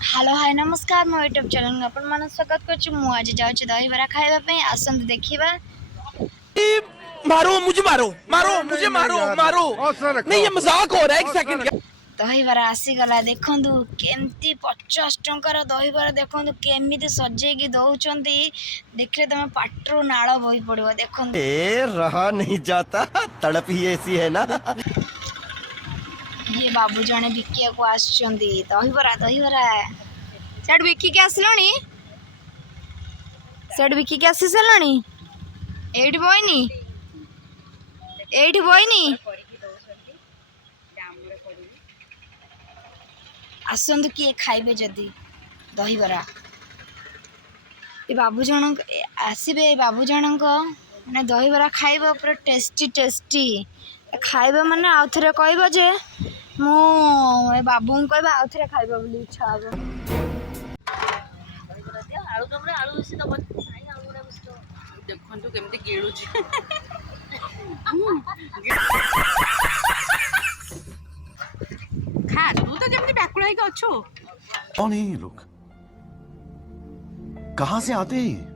Hello hi नमस्कार मो YouTube channel अपन मन स्वागत करछु। मु आज जाउछि दहीबरा खाइबा पे आसंत देखिबा। मारो मुझे मारो मारो मुझे मारो मारो नहीं, ये मजाक हो रहा है। एक सेकंड का दहीबरा आसी गला देखंदु केमती 50 टंकार दहीबरा देखंदु केमिति सजेकी दउचंती। देखले तमे पाटरो नाळ बही पड़िबो देखंदु। ए रहा नहीं जाता, तड़प ही ऐसी है ना। ये बाबू जने बिकिया को आछंती दहीबरा दहीबरा सेठ बिकी के आसलणी। सेठ बिकी के आसी सलणी। एठी बइनी एठी बइनी आसंतु किए खाइबे जदि दहीबरा ए बाबू जन आसबे। बाबू जन माने दहीबरा खाइबा पूरा टेस्टी टेस्टी खाइबा माने आउ थरे कहबो जे मु ए बाबू को कहबा आउ थरे खाइबा बोली इच्छा हबो। आलू दमरे आलू बेसी दब नाही आलू गुडा बेसी दब देखंतु केमती गिळुची खा तू तो जेमती बैकुड़ा ही का अच्छो। कौन है ये लोग? कहाँ से आते हैं?